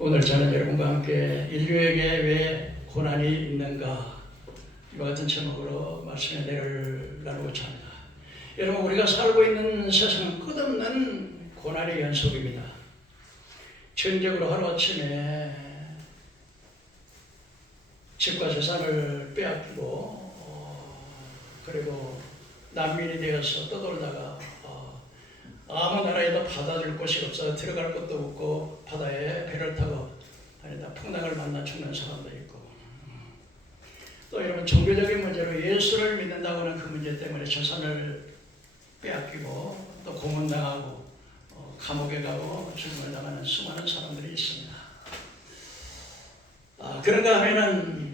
오늘 저는 여러분과 함께 인류에게 왜 고난이 있는가 이와 같은 제목으로 말씀의 내용을 나누고자 합니다. 여러분, 우리가 살고 있는 세상은 끝없는 고난의 연속입니다. 전적으로 하루아침에 집과 재산을 빼앗기고 그리고 난민이 되어서 떠돌다가 아무 나라에도 받아줄 곳이 없어 들어갈 곳도 없고 바다에 배를 타고 다니다 풍랑을 만나 죽는 사람도 있고, 또 여러분, 종교적인 문제로 예수를 믿는다고 하는 그 문제 때문에 재산을 빼앗기고 또 고문당하고 감옥에 가고 죽음을 당하는 수많은 사람들이 있습니다. 그런가 하면은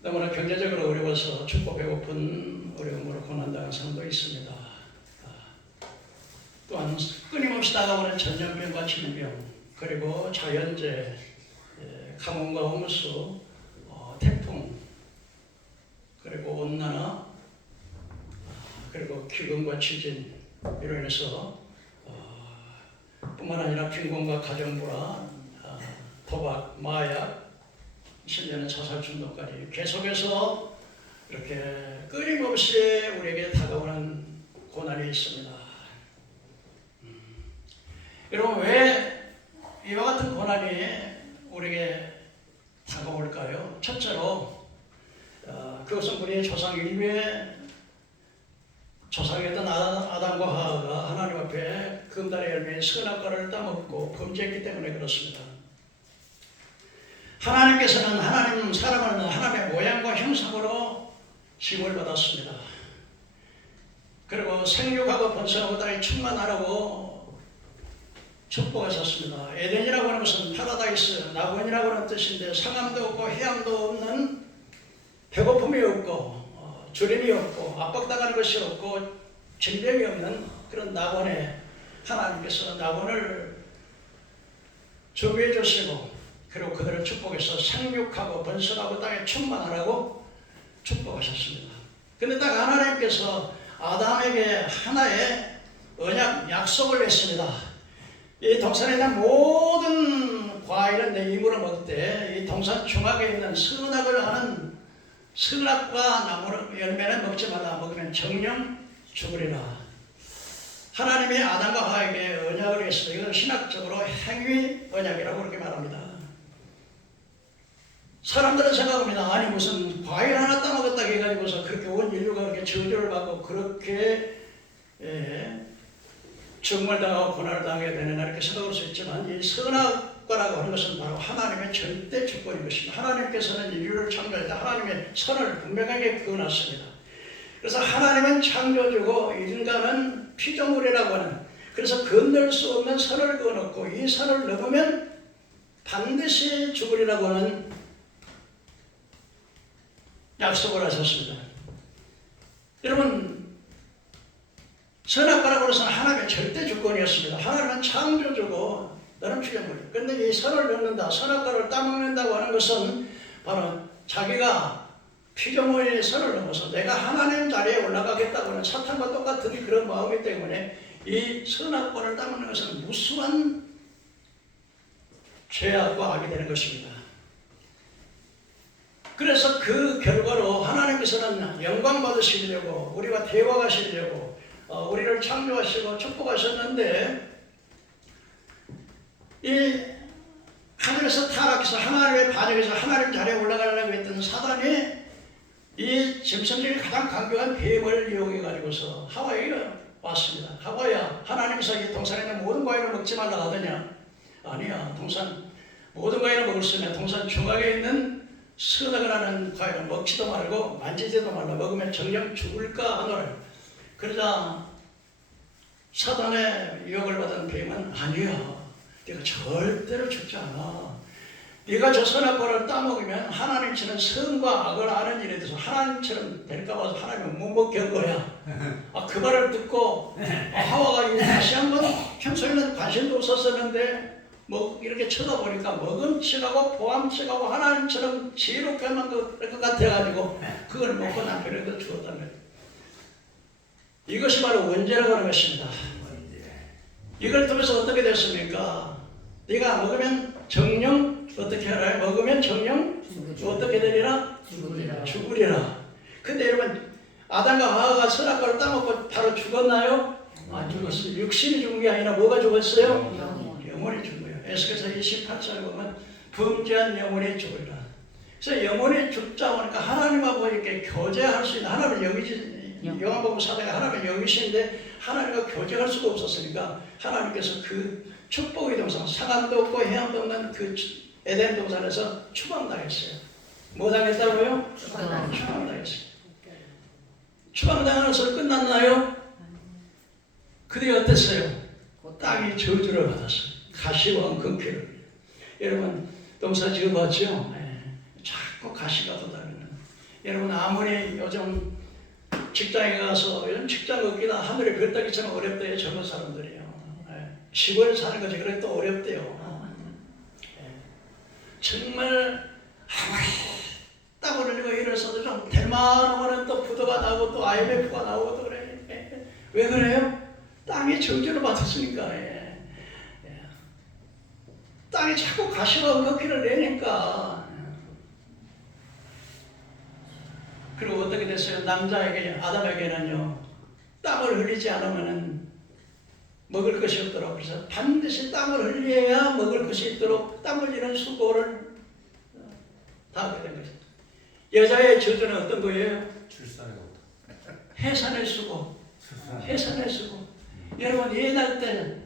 너무나 경제적으로 어려워서 춥고 배고픈 어려움으로 고난당한 사람도 있습니다. 또한 끊임없이 다가오는 전염병과 질병, 그리고 자연재해, 가뭄과 홍수, 태풍, 그리고 온난화, 그리고 기근과 지진, 이로 인해서 뿐만 아니라 빈곤과 가정불안, 도박, 마약, 심지어는 자살 중독까지 계속해서 이렇게 끊임없이 우리에게 다가오는 고난이 있습니다. 여러분, 왜 이와 같은 고난이 우리에게 다가올까요? 첫째로 그것은 우리의 조상 인류의 조상이었던 아담과 하와가 하나님 앞에 금단의 열매인 선악과를 따먹고 범죄했기 때문에 그렇습니다. 하나님께서는 사람을 하나님의 모양과 형상으로 지음을 받았습니다. 그리고 생육하고 번성하고 땅에 충만하라고 축복하셨습니다. 에덴이라고 하는 것은 파라다이스, 낙원이라고 하는 뜻인데 상함도 없고 해함도 없는, 배고픔이 없고 주림이 없고 압박당하는 것이 없고 질병이 없는 그런 낙원에 하나님께서 낙원을 준비해 주시고, 그리고 그들을 축복해서 생육하고 번성하고 땅에 충만하라고 축복하셨습니다. 근데 딱 하나님께서 아담에게 하나의 언약, 약속을 했습니다. 이 동산에 있는 모든 과일은 내 입으로 먹을 때 이 동산 중앙에 있는 선악을 하는 선악과 나무 열매는 먹지 말라. 먹으면 정령 죽으리라. 하나님이 아담과 하와에게 언약을 했습니다. 이건 신학적으로 행위 언약이라고 그렇게 말합니다. 사람들은 생각합니다. 아니, 무슨 과일 하나 따먹었다 해가지고서 그렇게 온 인류가 그렇게 저주를 받고 그렇게 정말 당하고 고난을 당하게 되느냐 이렇게 생각할 수 있지만, 이 선악과라고 하는 것은 바로 하나님의 절대 주권인 것입니다. 하나님께서는 인류를 창조할 때 하나님의 선을 분명하게 그어놨습니다. 그래서 하나님은 창조주고 인간은 피조물이라고 하는, 그래서 건널 수 없는 선을 그어놓고 이 선을 넘으면 반드시 죽으리라고 하는 약속을 하셨습니다. 여러분, 선악과라고 해서 하나님의 절대 주권이었습니다. 하나님은 창조주고 너는 피조물이에요. 그런데 이 선을 넘는다, 선악과를 따먹는다고 하는 것은 바로 자기가 피조물의 선을 넘어서 내가 하나님 자리에 올라가겠다고 하는 사탄과 똑같은 그런 마음이기 때문에 이 선악과를 따먹는 것은 무수한 죄악과 악이 되는 것입니다. 그래서 그 결과로 하나님께서는 영광 받으시려고, 우리와 대화하시려고 우리를 창조하시고 축복하셨는데, 이 하늘에서 타락해서 하나님의 반역에서 하나님 자리에 올라가려고 했던 사단이 이 짐승들이 가장 강력한 뱀을 이용해 가지고서 하와에게 왔습니다. 하와야, 하나님께서 이 동산에 있는 모든 과일을 먹지 말라 하더냐? 아니야. 동산 모든 과일을 먹을 수 있는 동산 중앙에 있는 선악을 하는 과일을 먹지도 말고 만지지도 말라. 먹으면 정녕 죽을까 하노라. 그러자 사단의 유혹을 받은 뱀은 아니야, 네가 절대로 죽지 않아. 네가 저 선악과를 따먹으면 하나님처럼 선과 악을 아는 일에 대해서 하나님처럼 될까 봐서 하나님은 못 먹게 한 거야. 그 말을 듣고 하와가 다시 한번 평소에는 관심도 없었었는데 이렇게 쳐다보니까 먹음직하고 보암직하고 하나님처럼 지혜롭게 하는 것 같아가지고 그걸 먹고 남편에게 주었다는 거예요. 이것이 바로 원죄라고 하는 것입니다. 이걸 통해서 어떻게 됐습니까? 네가 먹으면 정령 어떻게 하라? 먹으면 정령 어떻게 되리라? 죽으리라. 근데 여러분 아담과 하와가 선악과를 따먹고 바로 죽었나요? 안 죽었어요. 육신이 죽은 게 아니라 뭐가 죽었어요? 영혼이 죽은 거예요. 에스겔서 28절 보면 범죄한 영혼이 죽으리라. 그래서 영혼이 죽자 보니까 하나님하고 이렇게 교제할 수 있는 하나님을 여기지, 요한복음 사도에 하나님을 여기시는데 하나님과 교제할 수가 없었으니까 하나님께서 그 축복의 동산, 상함도 없고 해안도 없는 그 에덴 동산에서 추방당했어요. 뭐 당했다고요? 추방당했어요. 추방당하는 설 끝났나요? 그때 어땠어요? 땅이 저주를 받았어요. 가시와 엉겅퀴를. 여러분 동사 지어봤죠? 자꾸 가시가 돋아오는. 여러분 아무리 요즘 직장에 가서 요즘 직장 얻기나 하늘의 별 따기처럼 어렵대요. 젊은 사람들이요. 시골 사는 것이 그렇게 또 어렵대요. 정말 아무리 땀 흘리고 일을 써도 좀 될만 하면 또 부도가 나오고 또 IMF가 나오고 또 그래. 왜 그래요? 땅이 저주를 받았으니까. 땅이 자꾸 가시와 엉겅퀴를 내니까. 그리고 어떻게 됐어요? 남자에게, 아담에게는요, 땀을 흘리지 않으면 먹을 것이 없도록. 그래서 반드시 땀을 흘려야 먹을 것이 있도록 땀 흘리는 수고를 다 하게 된 거죠. 여자의 저주는 어떤 거예요? 출산의 고통. 해산의 수고. 해산의 수고. 여러분, 예날 때는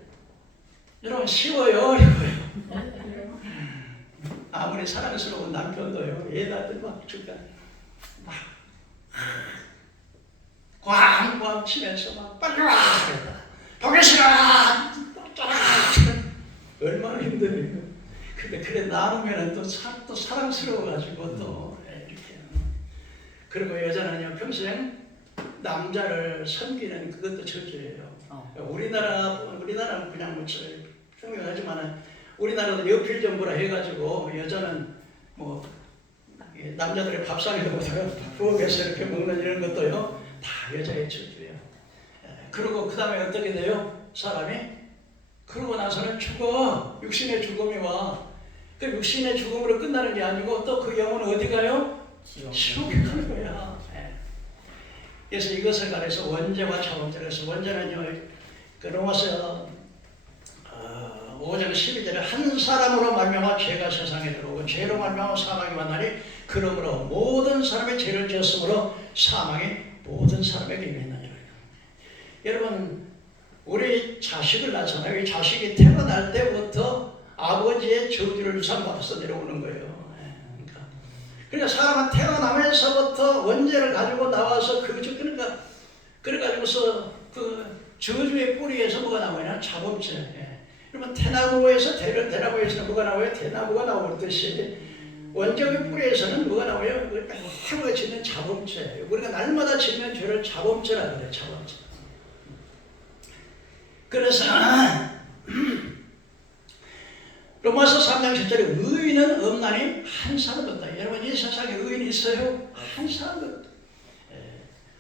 여러분 쉬워요, 어려워요? 아무리 사랑스러운 남편도요, 예날 때 막 죽다. 막 꽝꽝 치면서 막 빨리 와! 보기 싫어! 얼마나 힘들어요. 근데 그래 나누면 또 사랑스러워가지고 또 이렇게. 그리고 여자는요 평생 남자를 섬기는 그것도 저주예요. 우리나라는 그냥 뭐 중요하지만은 우리나라도 여필 정부라 해가지고 여자는 뭐 남자들의 밥상에도 부엌에서 이렇게 먹는 이런 것도요 다 여자의 저주예요. 그리고 그 다음에 어떻게 돼요? 사람이 그러고 나서는 죽어. 육신의 죽음이 와. 그 육신의 죽음으로 끝나는 게 아니고 또 그 영혼은 어디 가요? 지옥에 가는 거야. 그래서 이것을 가려서 원죄와 자범죄를 해서 원죄는요 그 로마서 5장 12절에 한 사람으로 말미암아 죄가 세상에 들어오고 죄로 말미암아 사망이 왔나니 그러므로 모든 사람의 죄를 지었으므로 사망이 모든 사람에게 임했느니라. 여러분 우리 자식을 낳잖아요. 이 자식이 태어날 때부터 아버지의 저주를 유산받아서 내려오는 거예요. 그러니까 사람은 태어나면서부터 원죄를 가지고 나와서 그래가지고서 그 저주의 뿌리에서 뭐가 나오냐? 자범죄. 그러면 대나무에서는 뭐가 나와요? 대나무가 나오듯이 원죄의 뿌리에서는 뭐가 나와요? 우리가 짓는 자범죄. 우리가 날마다 짓는 죄를 자범죄라고 그래요. 자범죄. 그래서 로마서 3장 10절에 의인은 없나니 한 사람도 없다. 여러분 이 세상에 의인이 있어요? 한 사람도 없다.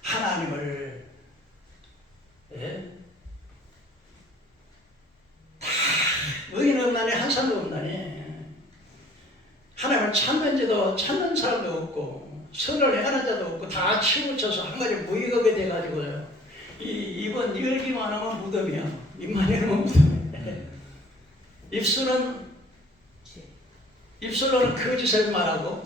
하나님을 의인 없나니 한 사람도 없나니 하나님을 찾는 사람도 없고 선을 행하는 자도 없고 다 치우쳐서 한 가지 무익하게 돼가지고요. 입은 열기만 하면 무덤이야. 입만 열면 무덤이야. 입술로는 거짓을 말하고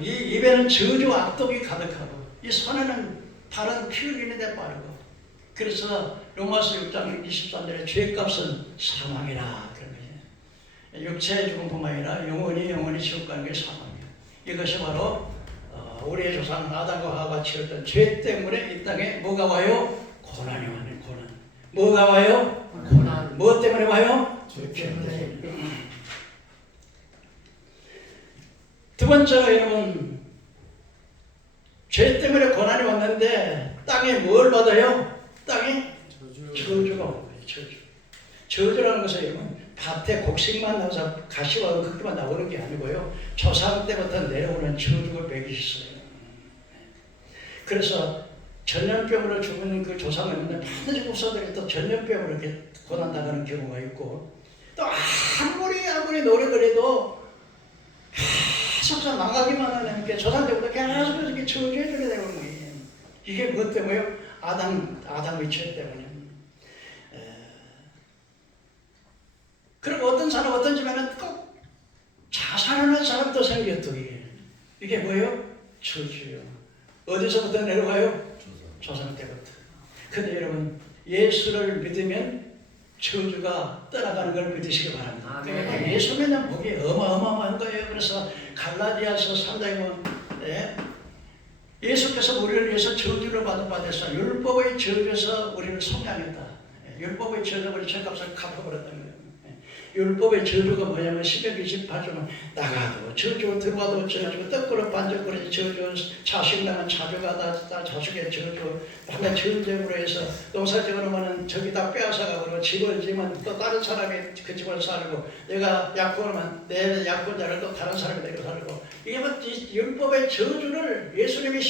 이 입에는 저주와 악독이 가득하고 이 손에는 다른 피 흘리는 데 빠르고. 그래서 로마서 6장 23절에 죄값은 사망이라 그런 거예요. 육체의 죽음뿐만 아니라 영원히 지옥 가는 게 사망이에요. 이것이 바로 우리의 조상 아담과 하와가 지었던 죄 때문에 이 땅에 뭐가 와요? 고난이 와요. 고난. 뭐가 와요? 고난. 뭐 때문에 와요? 죄 때문에. 두 번째로 여러분 죄 때문에 고난이 왔는데 땅에 뭘 받아요? 땅에 저주가 오는 거예요. 저주라는 것은 여러분 밭에 곡식만 나와서 가시와 엉겅퀴만 나오는 게 아니고요. 조상 때부터 내려오는 저주가 매기셨어요. 그래서 전염병으로 죽는 그 조상을 있는데 반드시 목사들이 또 전염병으로 이렇게 고난당하는 경우가 있고 또 아무리 노력을 해도 계속 나가기만 하는 게 조상 때부터 계속 이렇게 저주해주게 되는 거예요. 이게 무엇 때문에요? 아담의 죄 때문에. 그리고 어떤 사람 어떤 집에는 꼭 자살하는 사람도 생겼더. 이게 뭐예요? 저주요. 어디서부터 내려가요? 조상 때부터. 근데 여러분 예수를 믿으면 저주가 떠나가는 걸 믿으시기 바랍니다. 그러니까 예수 믿는 복이 어마어마한 거예요. 그래서 갈라디아서 3장에 보면 예수께서 우리를 위해서 저주를 받아서 율법의 저주에서 우리를 속량했다. 율법의 저주가 우리 죄값을 갚아버렸다는 거예요. 율법의 저주가 뭐냐면 신명기 28조는 나가도 저주, 들어와도 저주, 떡그릇 반적그릇 저주, 자식나면 자주가 다 자식의 저주, 밤에 전쟁으로 해서 농사지으면 저기 다 빼앗아가고 집을 지면 또 다른 사람이 그 집을 살고 내가 약혼하면 내 약혼자를 또 다른 사람이 내고 살고 이게 뭐 율법의 저주를 예수님이 이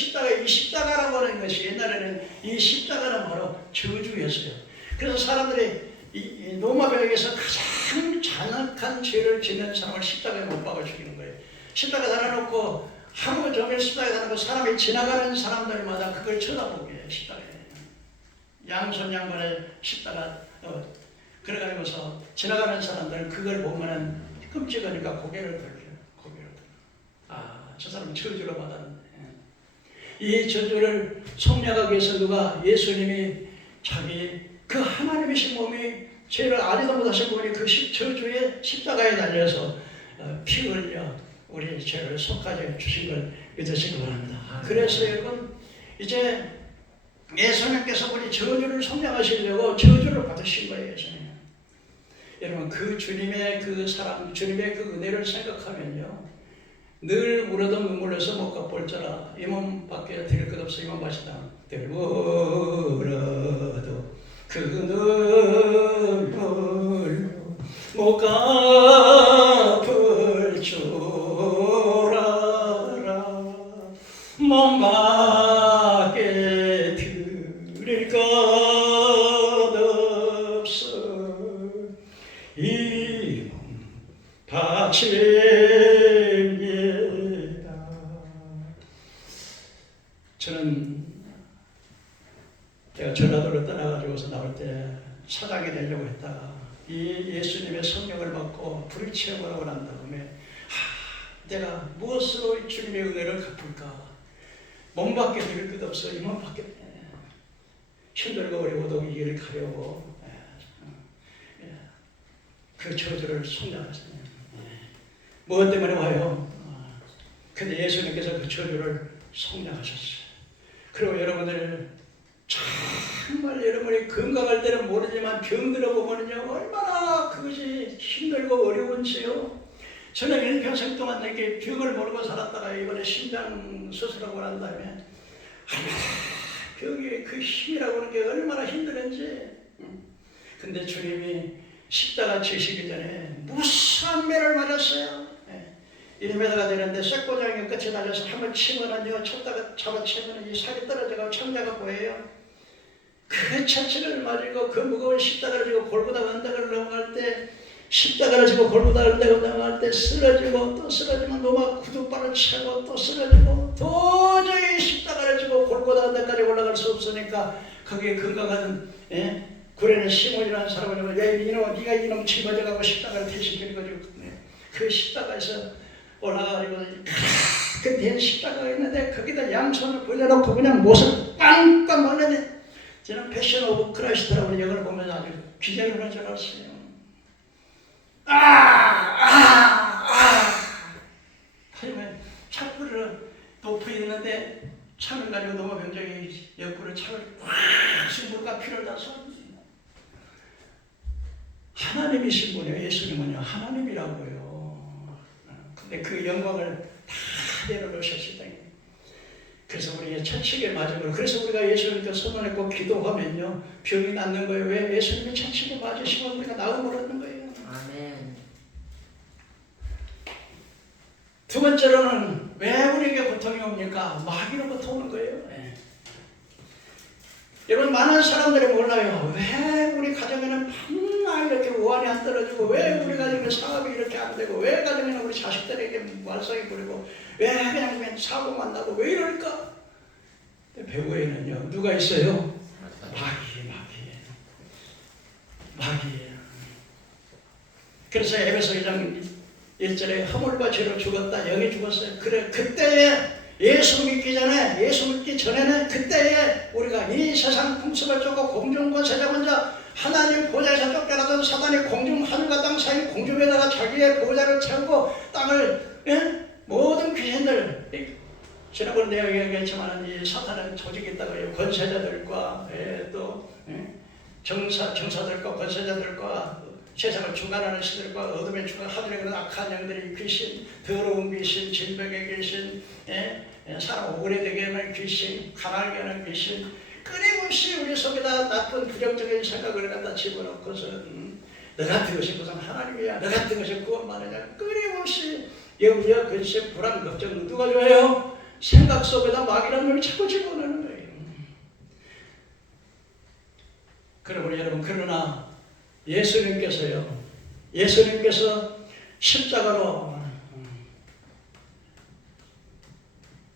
십자가라고 하는 것이 옛날에는 이 십자가는 바로 저주였어요. 그래서 사람들이 이 로마병에서 가장 잔악한 죄를 짓는 사람을 십자가에 못 박아 죽이는 거예요. 십자가에 달아놓고 하루 종일 십자가에 달아놓고 사람이 지나가는 사람들마다 그걸 쳐다보게 해요. 십자가에 양손 양발에 십자가 그래가지고서 지나가는 사람들은 그걸 보면은 끔찍하니까 고개를 들어요. 고개를 들어. 저 사람은 저주를 받았는데 이 저주를 속량하기 위해서 누가 예수님이 자기 그 하나님이신 몸이 죄를 아리도 못하신 분이 그 저주의 십자가에 달려서 피 흘려 우리 죄를 속하게 주신 걸 믿으시기 바랍니다. 그래서 여러분 이제 예수님께서 우리 저주를 속량하시려고 저주를 받으신 거예요. 예수님. 여러분 그 주님의 그 사랑, 주님의 그 은혜를 생각하면요 늘 물어도 눈물에서 못 갚을자라 이 몸밖에 드릴 것 없어 이 몸 마시다 늘 물어도 그 눈물 못 갚을 줄 알아 몸밖에 드릴 것 없어 이 몸 바칩니다. 저는 제가 전라도를 떠나가지고서 나올 때 사장이 되려고 했다가 이 예수님의 성령을 받고 불의 체험을 하고 난 다음에 내가 무엇으로 주님의 은혜를 갚을까? 몸밖에 드릴 것 없어. 이 몸밖에 힘들고 어려워도 이 길을 가려고 그 저주를 속량하셨네요. 무엇 때문에 와요? 근데 예수님께서 그 저주를 속량하셨어요. 그리고 여러분들 정말 여러분이 건강할 때는 모르지만 병들어 보면요 얼마나 그것이 힘들고 어려운지요. 저는 일평생 동안 이렇게 병을 모르고 살았다가 이번에 심장 수술하고 난 다음에 병의 그 힘이라고 하는 게 얼마나 힘들었는지. 근데 주님이 십자가 지시기 전에 무수한 매를 맞았어요. 1m가 되는데 쇠고장이 끝에 달려서 한번 치면은요 쳤다가 잡아치면 이 살이 떨어져가고 창자가 보여요. 그 처치를 맞고 그 무거운 십자가를 지고 골고다 언덕을 넘어갈 때 십자가를 지고 골고다 언덕을 넘어갈 때 쓰러지고 또 쓰러지면 노마 구두발을 차고 또 쓰러지고 도저히 십자가를 지고 골고다 언덕까지 올라갈 수 없으니까 거기에 건강한 구레네 시몬이라는 사람을 야 이놈아 네가 이놈 짊어져가고 십자가를 대신기는 거죠. 그 십자가에서 올라가지고 그 십자가가 있는데 거기다 양손을 벌려놓고 그냥 못을 빵빵 말렸는데 저는 패션 오브 크라이스트라고 영어를 보면서 아주 기절을 하는 줄 알았어요. 하지만 차불을 높이 있는데 창을 가지고 너무 병정이 옆구리를 창을 숨물과 피를 다 쏟았어요. 하나님이신 분이요. 예수님은요 하나님이라고요. 근데 그 영광을 다 내려놓으셨습니다. 그래서 우리의 천칙의 마지막으로 그래서 우리가 예수님께 손을 얹고 기도하면요 병이 낫는 거예요. 왜? 예수님이 천칙에 맞으시면 우리가 나음을 얻는 거예요. 아멘. 두 번째로는 왜 우리에게 고통이 옵니까? 마귀로부터 오는 거예요. 여러분, 많은 사람들이 몰라요. 왜 우리 가정에는 밤낮 이렇게 우환이 안 떨어지고, 왜 우리 가정에 사업이 이렇게 안 되고, 왜 가정에는 우리 자식들에게 말썽이 부리고, 왜 그냥 사고만 나고, 왜 이럴까? 배후에는요, 누가 있어요? 마귀예요. 그래서 에베소 2장 1절에 허물과 죄로 죽었다, 영이 죽었어요. 그래, 그때에 예수 믿기 전에는 그때에 우리가 이 세상 풍습을 쫓고 공중권세자본자 하나님 보좌에서 쫓겨나던 사단이 공중 하늘과 땅 사이 공중에다가 자기의 보좌를 채우고 땅을 모든 귀신들, 지난번 내가 얘기했지만 이 사탄은 조직이 있다고요. 권세자들과 또 정사들과 권세자들과 세상을 주관하는 신들과 어둠의 주관, 하늘에 그런 악한 영들이 귀신, 더러운 귀신, 질병의 귀신, 사람 오래되게 하는 귀신, 가난하게 하는 귀신, 끊임없이 우리 속에다 나쁜 부정적인 생각을 갖다 집어넣고서 너 같은 것이 무슨 하나님이야, 너 같은 것이 구원만하냐, 끊임없이 염려, 근심, 불안, 걱정, 누가 좋아요? 생각 속에다 마귀라는 놈이 자꾸 집어넣는 거예요. 그러므로 여러분, 그러나 예수님께서 십자가로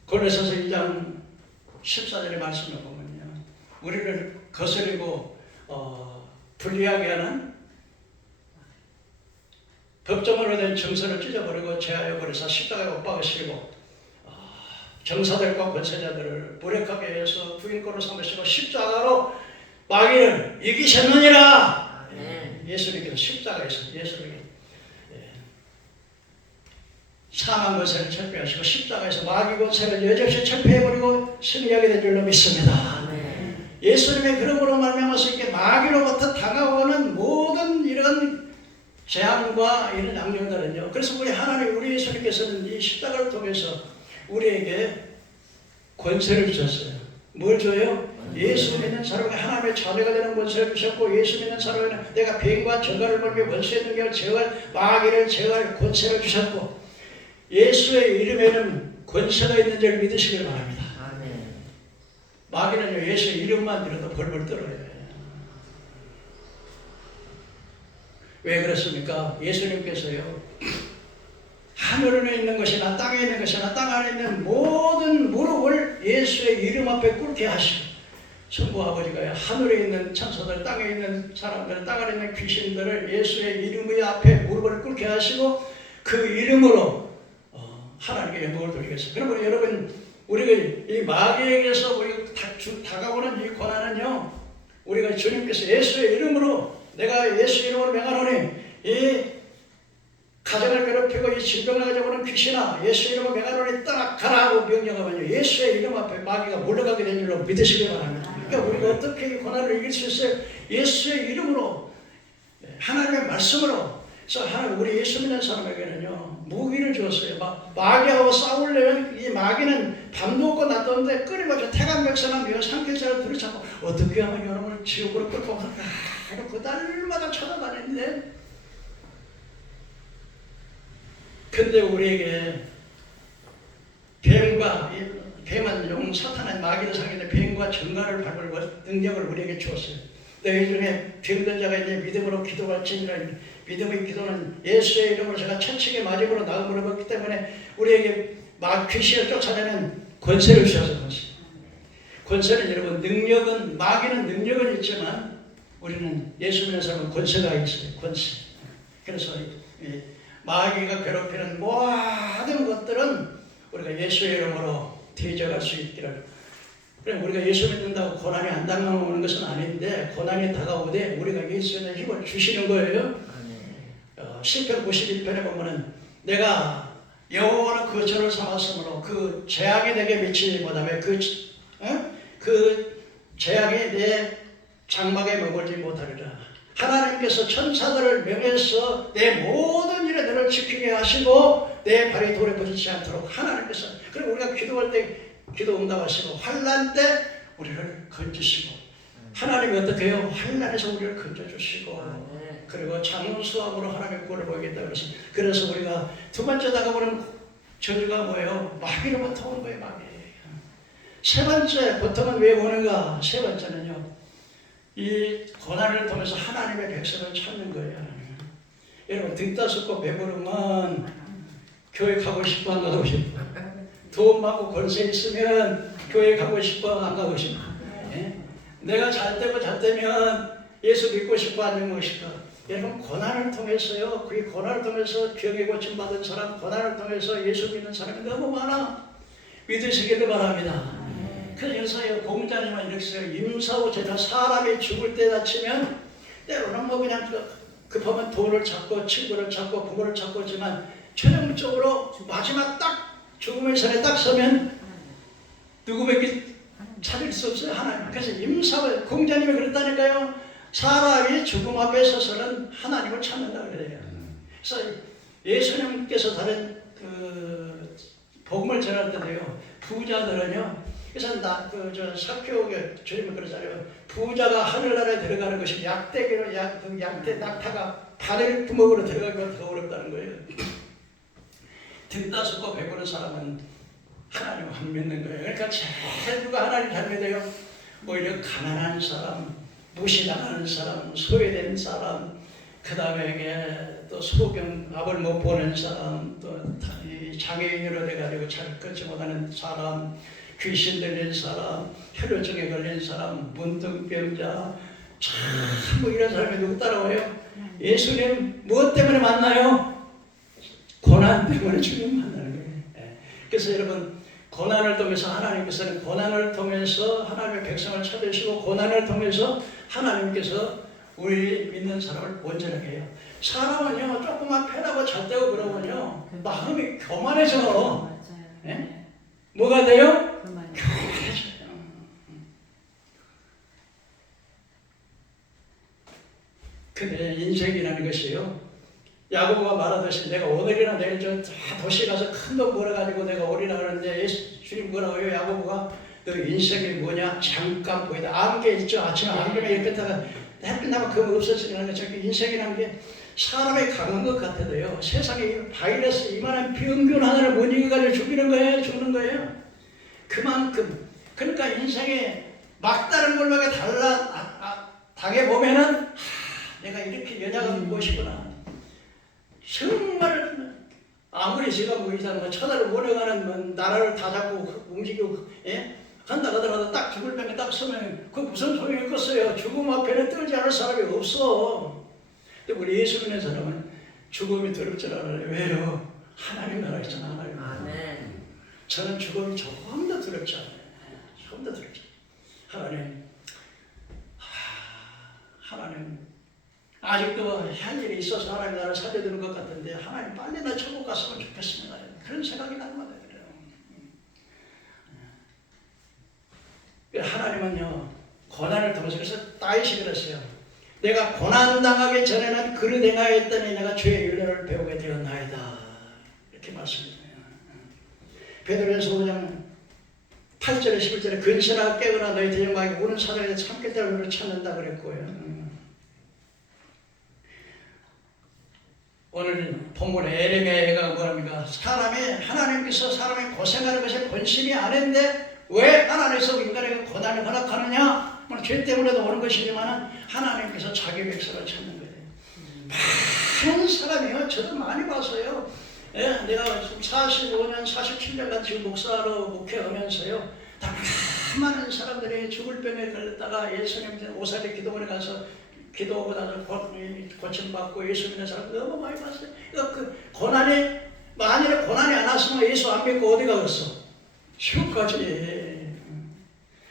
골로새서 1장 14절의 말씀을 보면요, 우리를 거스리고 불리하게 하는 법정으로 된 정서를 찢어버리고 제하여 버려서 십자가에 못 박으시고 정사들과 권세자들을 무력하게 해서 부인권을 삼으시고 십자가로 마귀를 이기셨느니라. 예수님께서 십자가에서 예수님이 사망 권세를 철폐하시고 십자가에서 마귀 권세를 여지없이 철폐해버리고 승리하게 된 줄로 믿습니다. 예수님의 그러므로 말미암아서 이렇게 마귀로부터 다가오는 모든 이런 재앙과 이런 양념들은요, 그래서 우리 예수님께서는 이 십자가를 통해서 우리에게 권세를 주셨어요. 뭘 줘요? 예수 믿는 사람에게 하나님의 자녀가 되는 권세를 주셨고, 예수 믿는 사람에게는 내가 뱀과 정갈을 벌며 원수의 능력을 제어할, 마귀를 제어할 권세를 주셨고, 예수의 이름에는 권세가 있는 줄 믿으시길 바랍니다. 아멘. 마귀는요, 예수의 이름만 들어도 벌벌 떨어요. 왜 그렇습니까? 예수님께서요, 하늘에 있는 것이나 땅에 있는 것이나 땅 안에 있는 모든 무릎을 예수의 이름 앞에 꿇게 하시고, 천부 아버지가 하늘에 있는 천사들, 땅에 있는 사람들, 땅 안에 있는 귀신들을 예수의 이름의 앞에 무릎을 꿇게 하시고 그 이름으로 하나님께 영광을 돌리겠습니다. 그러므로 여러분, 우리가 이 마귀에게서 다가오는 이 고난은요, 우리가 주님께서 예수의 이름으로, 내가 예수의 이름으로 명하노니 이 가정을 괴롭히고 이 질병을 가져오는 귀신아, 예수의 이름으로 명하노니 떠나가라고 명령하면요, 예수의 이름 앞에 마귀가 물러가게 된 줄로 믿으시기 바랍니다. 그러니까 우리가 어떻게 이 고난을 이길 수 있어요? 예수의 이름으로, 하나님의 말씀으로. 그래서 하나님, 우리 예수 믿는 사람에게는요, 무기를 주었어요. 마귀하고 싸우려면 이 마귀는 밤도 없고 낮도 없는데 끊임없이 태간백산하며 산길자를 들이잡고 어떻게 하면 여러분을 지옥으로 끌고 갈까 하고 그날마다 찾아다녔는데, 근데 우리에게 뱀은 용 사탄의 마귀를 상인데 뱀과 정갈을 밟을 능력을 우리에게 주었어요. 너희 중에 병든 자가 있니 믿음으로 기도할지니라. 믿음의 기도는 예수의 이름으로 제가 천칭의 마지막으로 나음으로 받기 때문에 우리에게 귀신을 쫓아내는 권세를 주셔서 그렇습니다. 권세는 여러분, 능력은, 마귀는 능력은 있지만 우리는 예수 믿는 사람은 권세가 있어요. 권세. 그래서 마귀가 괴롭히는 모든 것들은 우리가 예수의 이름으로 대적할 수 있기를. 그럼 우리가 예수 믿는다고 고난이 안 당하는 것은 아닌데, 고난이 다가오되 우리가 예수의 힘을 주시는 거예요. 시편 91편에 보면은 내가 여호와는 그 저를 삼았으므로 그 재앙이 내게 미치지 못하며 그 재앙이 내 장막에 머물지 못하리라. 하나님께서 천사들을 명해서 내 모든 일에 너를 지키게 하시고 내 발이 돌에 부딪히지 않도록 하나님께서, 그리고 우리가 기도할 때 기도 응답하시고 환난 때 우리를 건지시고, 하나님이 어떻게 해요? 환난에서 우리를 건져주시고, 그리고 장훈 수학으로 하나님의 꼴을 보이겠다 그래서 우리가 두 번째 다가오는 저주가 뭐예요? 마귀로부터 온 거예요. 마귀. 세 번째, 보통은 왜 오는가? 세 번째는요, 이 고난을 통해서 하나님의 백성을 찾는 거예요. 여러분, 듣다 듣고 배부르면 교회 가고 싶어, 안 가고 싶어? 돈 많고 권세 있으면 교회 가고 싶어, 안 가고 싶어? 예? 내가 잘 되고 잘 되면 예수 믿고 싶어, 안 믿고 싶어? 여러분, 고난을 통해서요, 그 고난을 통해서 병에 고침 받은 사람, 고난을 통해서 예수 믿는 사람이 너무 많아. 믿으시기를 바랍니다. 그래서 공자님은 이렇게 써요. 임사후 제자, 사람이 죽을 때 다치면 때로는 뭐 그냥 급하면 돈을 찾고 친구를 찾고 부모를 찾고 하지만 최종적으로 마지막 딱 죽음의 선에 딱 서면 누구밖에 찾을 수 없어요. 하나님. 그래서 임사후, 공자님이 그랬다니까요. 사람이 죽음 앞에 서서는 하나님을 찾는다 그래요. 그래서 예수님께서 다른 복음을 전할 때도요, 부자들은요, 그래서 사표가 주님은 그러잖아요. 부자가 하늘나라에 들어가는 것이 약대기로 약대 낙타가 바늘 구멍으로 들어가기보다 더 어렵다는 거예요. 듣다 듣고 배부른 사람은 하나님 안 믿는 거예요. 그러니까 제일 누가 하나님 잘 믿어요? 오히려 가난한 사람, 무시당하는 사람, 소외된 사람, 그 다음에 또 소경 밥을 못 보는 사람, 또 장애인으로 돼가지고 잘 걷지 못하는 사람, 귀신 들린 사람, 혈류증에 걸린 사람, 문둥병자, 참 이런 사람이 누구 따라와요? 예수님 무엇 때문에 만나요? 고난 때문에 주님 만나는 거예요. 그래서 여러분, 고난을 통해서 하나님께서는 고난을 통해서 하나님의 백성을 찾으시고 고난을 통해서 하나님께서 우리 믿는 사람을 온전하게 해요. 사람은요, 조금만 패라고 잣대고 그러면요, 마음이 교만해져. 예? 뭐가 돼요? 교만해져요. 근데 인생이라는 것이요, 야고보가 말하듯이 내가 오늘이나 내일 저 도시 가서 큰 돈 벌어가지고 내가 오리라 그러는데 예수님 뭐라고 해요? 야고보가 너 인생이 뭐냐? 잠깐 보이다. 안개 있죠? 아침에 안개가 이렇게 타가 햇빛 나면 그거 없어지는 거죠. 인생이라는 게 사람이 강한 것 같아도요, 세상에 바이러스 이만한 병균 하나를 못 이겨가지고 죽이는 거예요? 죽는 거예요? 그만큼. 그러니까 인생에 막다른 골목에 당해보면은 내가 이렇게 연약한 것이구나. 정말 아무리 제가 뭐 이상 천하를 원해가는 뭐 나라를 다 잡고 움직이고 간다 하더라도 딱 죽을 병에 딱 서면 그 무슨 소용이 있겠어요. 죽음 앞에는 떨지 않을 사람이 없어. 근데 우리 예수 믿는 사람은 죽음이 두렵지 않아요. 왜요? 하나님 나라 있잖아. 하나님. 아멘. 저는 죽음이 조금 더 두렵지 않아요. 조금 더 두렵지 않아요. 하나님 아직도 할 일이 있어서 하나님 나를 살려드는 것 같은데 하나님 빨리 나 천국 갔으면 좋겠습니다. 그런 생각이 날마다 그래요. 하나님은요, 고난을 통해서, 그래서 다윗이 그랬어요. 내가 고난당하기 전에는 그릇 행하였더니 내가 죄의 윤례를 배우게 되었나이다. 이렇게 말씀해요. 베드로전서 5장 8절에 11절에 근신하고 깨거나 너희 대적마에게 우는 사람에 참길 때를 우리를 찾는다 그랬고요. 오늘 본문에 에레미야가 뭐랍니까? 하나님께서 사람이 고생하는 것이 본심이 아닌데 왜 하나님께서 인간에게 고난을 허락하느냐? 물론 죄 때문에도 오는 것이지만 하나님께서 자기 백성을 찾는 거예요. 많은 사람이요, 저도 많이 봤어요. 내가 45년, 47년간 지금 목사로 목회하면서요, 다 많은 사람들이 죽을 병에 걸렸다가 예수님 오사리 기도원에 가서 기도하고 나서 고침받고 예수 믿는 사람 너무 많이 봤어요. 그 고난이, 만일에 고난이 안 왔으면 예수 안 믿고 어디 가겠어? 지옥까지.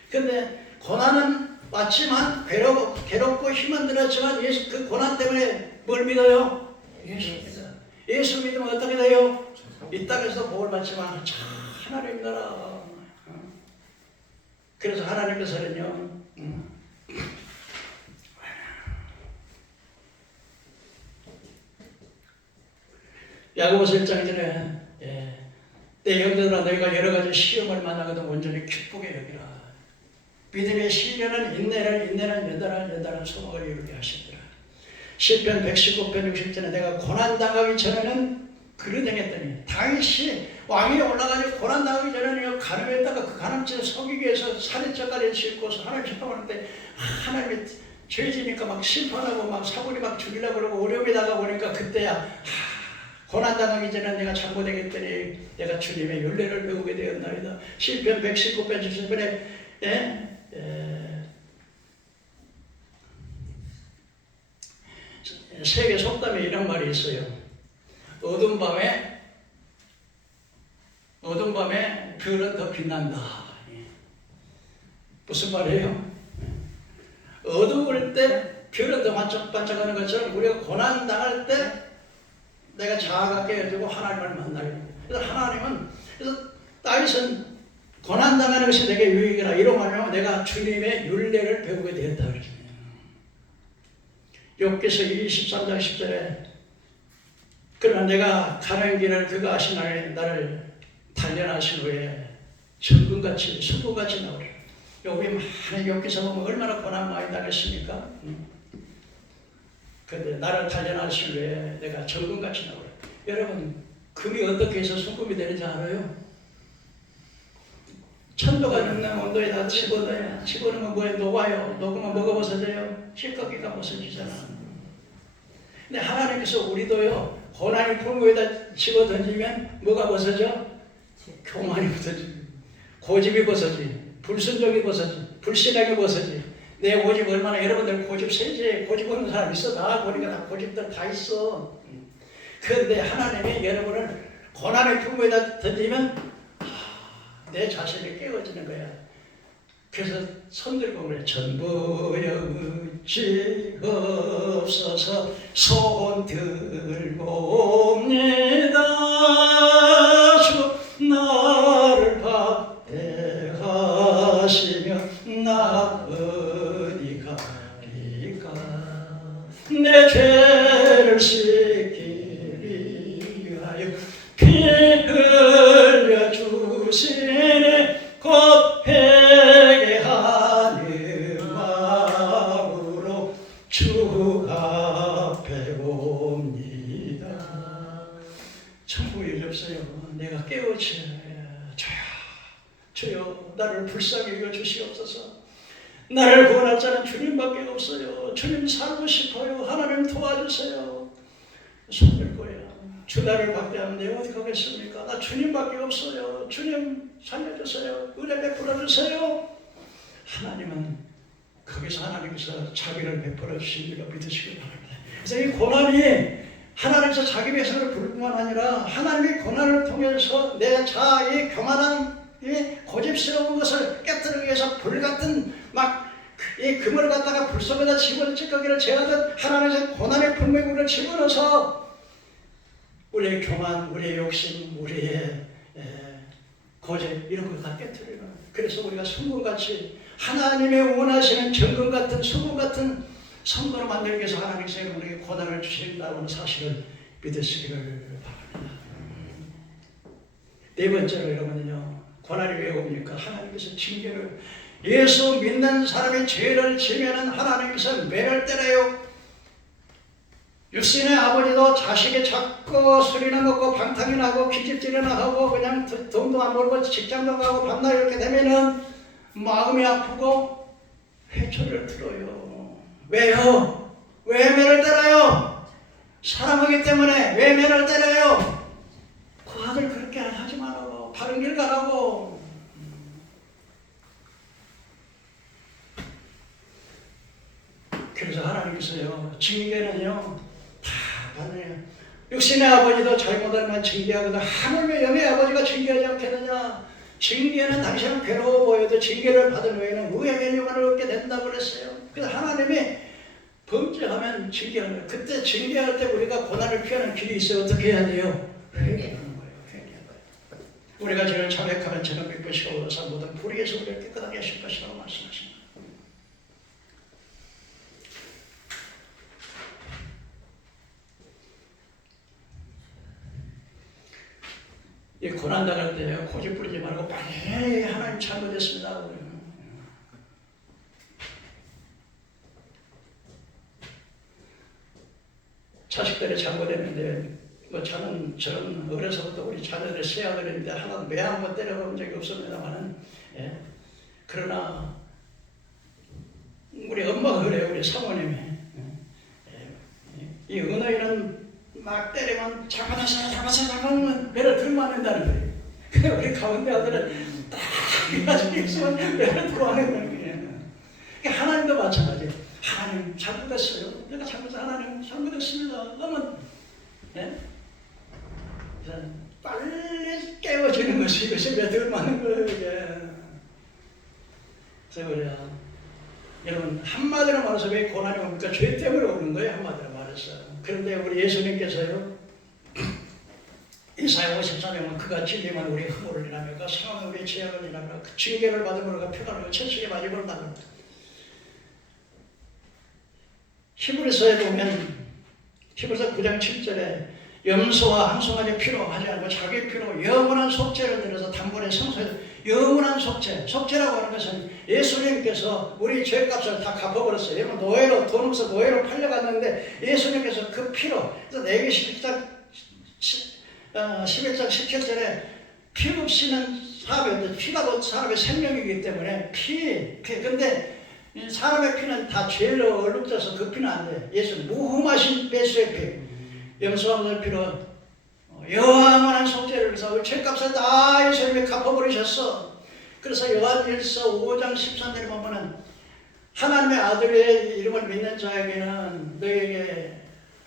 근데 고난은 왔지만 괴롭고 힘은 들었지만 예수, 그 고난 때문에 뭘 믿어요? 예수 믿어. 예수 믿으면 어떻게 돼요? 이 땅에서 복을 받지만 하나님 나라. 그래서 하나님께서는요, 야고보서 1장 전에 내 형제들아 너희가 여러 가지 시험을 만나거든 온전히 기쁘게 여기라. 믿음의 시련은 인내는 연단은 소망을 이루게 하시더라. 시편 119편 60절에 내가 고난당하기 전에는 그런 행했더니 다윗이 왕위에 올라가지고 고난당하기 전에 가늠했다가 그 가늠죄 속이기 위해서 살인죄까지 짓고서 하나님 심판하는데 하나님이 죄지니까 막 심판하고 막 사부리 막 죽이려고 그러고 어려움이 다가오니까 그때야 고난당하기 전에 내가 잘못했더니 내가 주님의 윤례를 배우게 되었나이다. 시편 119편 17편에 세계 속담에 이런 말이 있어요. 어두운 밤에 별은 더 빛난다. 무슨 말이에요? 어두울 때 별은 더 반짝반짝하는 것처럼 우리가 고난 당할 때 내가 자아가 깨어지고 하나님을 만나요. 그래서 다윗은 고난 당하는 것이 내게 유익이라 이로 말하면 내가 주님의 율례를 배우게 되었다 그랬습니다. 욥기서 23장 10절에 그러나 내가 가는 길을 그가 하신 나를 단련하신 후에 정금같이 순금같이 나오리라. 욥이 많이 욥기서 보면 얼마나 고난 많이 당했습니까? 그런데 나를 단련하신 후에 내가 정금같이 나오리라. 여러분 금이 어떻게 해서 순금이 되는지 알아요? 천도가 넘는 온도에다 집어넣으면 뭐에 녹아요. 녹으면 뭐가 벗어져요? 실거기가 벗어지잖아. 근데 하나님께서 우리도요 고난의 풍부에다 집어 던지면 뭐가 벗어져? 교만이 벗어지, 고집이 벗어지, 불순종이 벗어지, 불신앙이 벗어지. 내 고집 얼마나 여러분들 고집 세지? 고집 없는 사람 있어? 다 보니까 다 고집들 다 있어. 그런데 하나님이 여러분을 고난의 풍부에다 던지면 내 자신이 깨어지는 거야. 그래서 손들고 그래. 전부여 없어서 손 들고 옵니다. 주 나를 받대하시며 나 어디 가리까. 내 죄를 씻기 위하여 피 흘려 주시네. 곧 회개하는 마음으로 주 앞에 옵니다. 천국에 없어요. 내가 깨우쳐야 주여 나를 불쌍히 여겨 주시옵소서. 나를 구원할 자는 주님밖에 없어요. 주님 살고 싶어요. 하나님 도와주세요. 손들고요. 주 나를 박대하면 내가 어디 가겠습니까? 나 주님밖에 없어요. 주님 살려주세요. 은혜 베풀어 주세요. 하나님은 거기서 하나님께서 자비를 베풀어 주시기를 믿으시기 바랍니다. 그래서 이 고난이 하나님께서 자기 백성을 부를 뿐만 아니라 하나님의 고난을 통해서 내 자아의 교만한 이 고집스러운 것을 깨뜨리기 위해서 불같은 막 이 금을 갖다가 불 속에다 집어넣기를 제하듯 하나님의 고난의 풍물을 집어넣어서 우리의 교만, 우리의 욕심, 우리의 고집 이런 걸 다 깨뜨리는. 그래서 우리가 순금같이 하나님의 원하시는 정금 같은 순금 같은 성도로 만들기 위해서 하나님께서 우리에게 고난을 주신다는 사실을 믿으시기를 바랍니다. 네 번째로 여러분은요, 고난이 왜 옵니까? 하나님께서 징계를, 예수 믿는 사람이 죄를 지면은 하나님께서 매를 때려요. 육신의 아버지도 자식이 자꾸 술이나 먹고 방탕이나 하고 기집질이나 하고 그냥 돈도 안 벌고 직장도 가고 밤낮 이렇게 되면은 마음이 아프고 회초리를 들어요. 왜요? 왜 매를 때려요? 사랑하기 때문에. 왜 매를 때려요? 그 아들 그렇게 하지 말라고, 바른 길 가라고. 그래서 하나님께서요, 징계는요 다 받아요. 육신의 아버지도 잘못하면 징계하거든. 하물며 영의 아버지가 징계하지 않겠느냐. 징계는 당신은 괴로워 보여도 징계를 받은 후에는 의의 면류관을 얻게 된다고 그랬어요. 그래서 하나님이 범죄하면 징계하는 거예요. 그때 징계할 때 우리가 고난을 피하는 길이 있어요. 어떻게 해야 돼요? 회개하는 거예요. 회개하는 거예요. 우리가 저를 자백하면 저는 기쁘시고 오로사 모든 불의에서 우리를 깨끗하게 하실 것이라고 말씀하십니다. 이 고난 당할 때 고집 부리지 말고 빨리 하나님 잘못했습니다. 자식들이 잘못했는데 뭐 저는 어려서부터 우리 자녀들 세아들인데 하나도 매 한 번 때려본 적이 없습니다만은, 예. 그러나 우리 엄마가 그래요. 우리 사모님이. 이 은어이는 막 때리면 잡아서 배를 들고 앉는다는 거예요. 그래 우리 가운데 아들은 딱 해가지고 있으면 배를 들고 앉는다는 거예요. 하나님도 마찬가지예요. 하나님 잘못했어요. 내가 잘못해서 하나님 잘못했습니다. 그러면 네? 빨리 깨워지는 것이 이것이 배 들고 앉는 거예요. 이게. 그래서 그래요. 여러분 한마디로 말해서 왜 고난이 옵니까? 죄 때문에 오는 거예요. 한마디로 말해서. 그런데 우리 예수님께서요 이사야 54장은 그가 진리만 우리 허물을 인하며 그가 상하면 우리 죄악을 인하며 그 징계를 받음으로 그가 표가를 채찍에 맞음으로 나갑니다. 히브리서에 보면 히브리서 9장 7절에 염소와 한송아지 피로 하지 않고 자기 피로 영원한 속죄를 들여서 단번에 성소에 영원한 속죄라고 하는 것은 예수님께서 우리 죄값을 다 갚아버렸어요. 여러분 노예로 돈 없어 노예로 팔려갔는데 예수님께서 그 피로 그래서 내게 11장 17절에 피 없이는 사람이 피가 사람의 생명이기 때문에 근데 사람의 피는 다 죄로 얼룩져서 그 피는 안 돼. 예수는 무흠하신 예수의 피 염소와 물 피로 영원한 속죄를 해서 죄값을 다 예수님이 갚아버리셨어. 그래서 요한일서 5장 13절에 보면은 하나님의 아들의 이름을 믿는 자에게는 너에게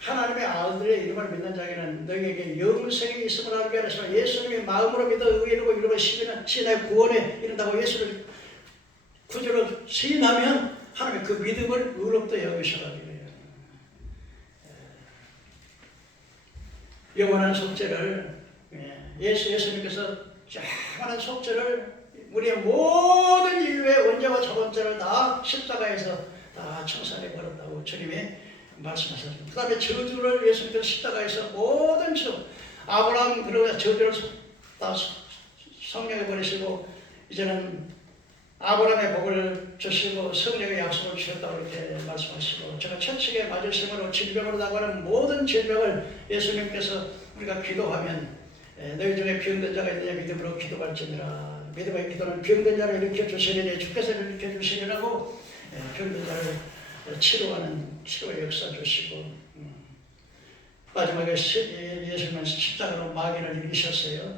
하나님의 아들의 이름을 믿는 자에게는 너에게 영생이 있음을 알게 하시고 예수님이 마음으로 믿어 의로 이름을 신의 구원에 이른다고 예수를 구주로 시인하면 하나님의 그 믿음을 의롭다 여기셔가지고 영원한 속죄를 예수님께서 영원한 속죄를 우리의 모든 인류의 원죄와 저번죄를 다 십자가에서 다 청산해 버렸다고 주님이 말씀하셨습니다. 그 다음에 저주를 예수님께서 십자가에서 모든 아브라함 그러고 저주를 다 성령해 버리시고 이제는 아브라함의 복을 주시고 성령의 약속을 주셨다고 이렇게 말씀하시고 제가 채찍에 맞으심으로 질병으로 나가는 모든 질병을 예수님께서 우리가 기도하면 너희 중에 병든 자가 있느냐 믿음으로 기도할지니라 믿음의 기도는 병든 자를 일으켜 주시리니 주께서 일으켜 주시리라고 병든 자를 치료하는 치료의 역사 주시고 마지막에 예수님은 십자가로 마귀를 이기셨어요.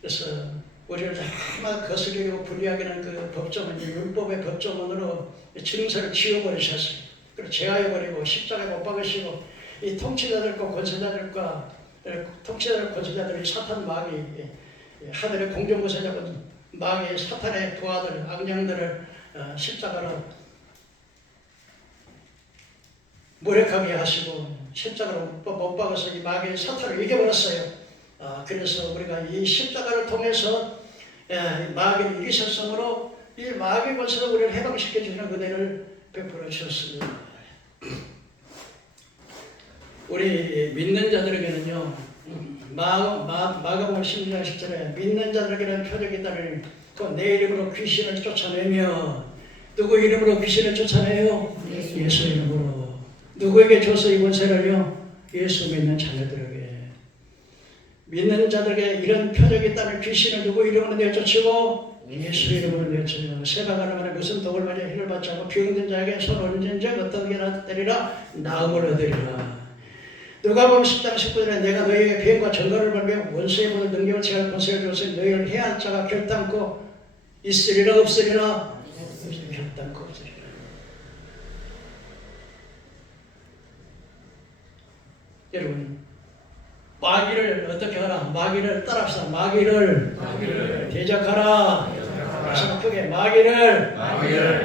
그래서 우리를 정말 거스르고 불리하게 하는 그 법조문, 율법의 법조문으로 증서를 지워버리셨어요. 그리고 제하해버리고 십자가에 못 박으시고 이 통치자들과 권세자들과 통치자들 권세자들이 사탄 마귀 하늘의 공중권세자군 마귀 사탄의 부하들 악령들을 십자가로 무력하게 하시고 십자가로 못 박아서 이 마귀의 사탄을 이겨버렸어요. 그래서 우리가 이 십자가를 통해서 마귀를 이기셨으므로 이 마귀 권세로 우리를 해방시켜 주는 은혜를 베풀어 주셨습니다. 우리 믿는 자들에게는요 마가복음 16장 10절에 믿는 자들에게는 표적이 있다니 내 이름으로 귀신을 쫓아내며 누구 이름으로 귀신을 쫓아내요? 예수 이름으로. 누구에게 줘서 이 권세를요? 예수 믿는 자녀들에게. 믿는 자들에게 이런 표적이 있다는 귀신을 누구 이름으로 내쫓으고 예수 이름으로 내쫓으며 세바가는 만에 무슨 독을 맞아 해를 받지 않고 병든 자에게 손 얹은 적 어떻게 때리라 나음을 얻으리라. 누가복음 10장 19절에 내가 너희에게 비행과 전거를 벌며 원수의 모든 능력을 취할 권세를 줬으니 너희를 해할 자가 결단코 있으리라 없으리라 결단코 없으리라. 여러분 마귀를 어떻게 하라? 마귀를 따라합시다. 마귀를 대적하라. 말씀 크게 마귀를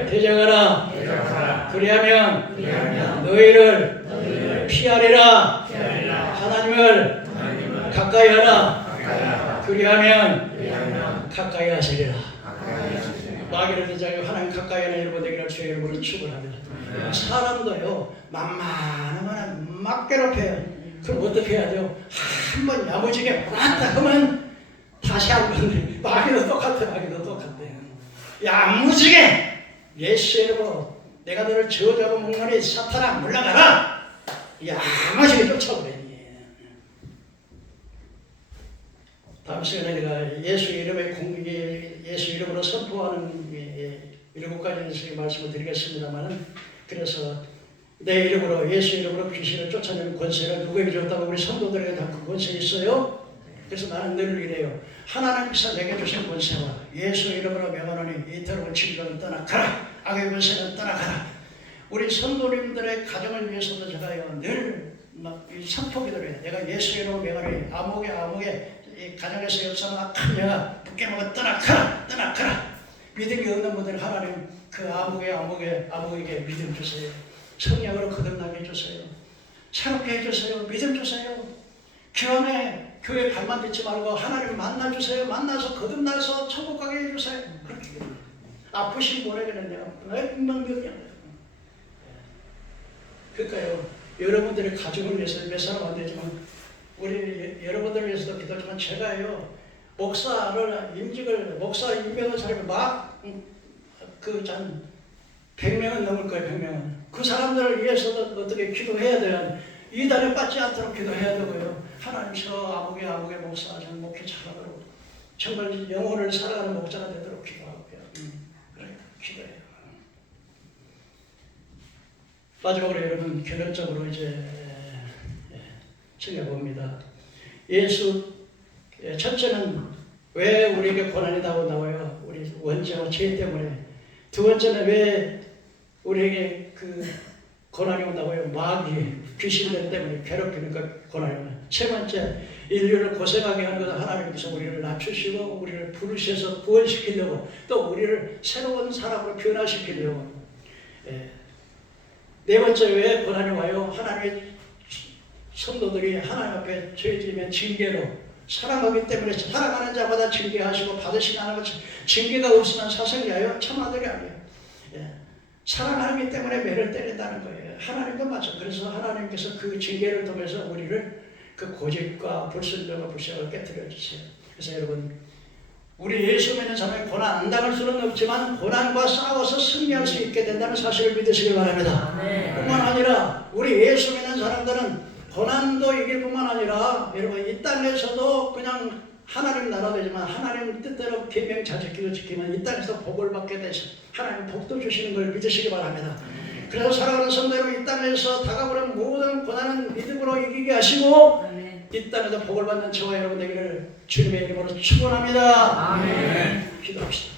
대적하라. 그리하면 너희를 피하리라. 하나님을 가까이 하라. 그리하면 가까이 하시리라. 마귀를 대적하고 하나님 가까이 하는 여러분 되기를 주의 이름으로 축원합니다. 사람도요 만만하면 막 괴롭혀요. 그럼 어떻게 해야죠? 한번 야무지게 왔다 하면 다시 한 번 마귀도 똑같아. 야무지게 예수의 이름으로 내가 너를 저주하고 먹노니 사탄아 물러가라. 야무지게 쫓아오래니 다음 시간에 내가 예수 이름으로 선포하는 7가지 말씀을 드리겠습니다만, 그래서 내 이름으로, 예수 이름으로 귀신을 쫓아내는 권세를 누구에게 줬다고? 우리 성도들에게 다 그 권세 있어요. 그래서 나는 늘 이래요. 하나님께서 내게 주신 권세와 예수 이름으로 명하노니 이 더러운 질병은 떠나가라, 악의 권세는 떠나가라. 우리 성도님들의 가정을 위해서도 제가요 늘 선포기도해요. 내가 예수 이름으로 명하노니 아무개 이 가정에서 역사하는 악한 영아 붙게 먹어 떠나가라, 떠나가라. 믿음이 없는 분들 하나님 그 아무에게 믿음 주세요. 성령으로 거듭나게 해주세요. 새롭게 해주세요. 믿음 주세요. 교회 발만 듣지 말고 하나님 만나주세요. 만나서 거듭나서 천국 가게 해주세요. 그렇게 아프신 분에게는 내가 분명히 그러니까요, 여러분들의 가족을 위해서 몇 사람 안 되지만 우리 여러분들을 위해서도 기도하지만, 제가요 목사 임명한 사람이 막 100명은 넘을 거예요. 100명은. 그 사람들을 위해서도 어떻게 기도해야 돼요? 이단에 빠지지 않도록 기도해야 되고요. 하나님 저 아무개 목사 전 목회 잘하도록 정말 영혼을 살아가는 목자가 되도록 기도하고요. 그래 기도해요. 마지막으로 여러분 결론적으로 이제 챙겨봅니다. 첫째는 왜 우리에게 고난이 나와요? 우리 원죄와 죄 때문에. 두 번째는 왜 우리에게 그 고난이 온다고요? 마귀, 귀신들 때문에 괴롭히니까 고난이 온다. 세 번째, 인류를 고생하게 하는 것은 하나님께서 우리를 낮추시고 우리를 부르셔서 구원시키려고, 또 우리를 새로운 사람으로 변화시키려고. 네 번째, 왜 고난이 와요? 하나님의 성도들이 하나님 앞에 죄지면 징계로 사랑하기 때문에 사랑하는 자마다 징계하시고 받으시는 것이, 징계가 없으면 사생자요 참아들이 아니에요. 사랑하기 때문에 매를 때린다는 거예요. 하나님도 마찬가지. 그래서 하나님께서 그 징계를 통해서 우리를 그 고집과 불순종과 불신을 깨뜨려 주세요. 그래서 여러분, 우리 예수 믿는 사람이 고난 안 당할 수는 없지만 고난과 싸워서 승리할 수 있게 된다는 사실을 믿으시길 바랍니다. 뿐만 아니라 우리 예수 믿는 사람들은 고난도 이길 뿐만 아니라 여러분 이 땅에서도 그냥 하나님 나라 되지만 하나님 뜻대로 계명자적기도 지키면 이 땅에서 복을 받게 되셔 하나님 복도 주시는 걸 믿으시기 바랍니다. 그래서 사랑하는 성도 여러분, 이 땅에서 다가오는 모든 고난은 믿음으로 이기게 하시고 이 땅에서 복을 받는 저와 여러분 되기를 주님의 이름으로 축원합니다. 아멘. 기도합시다.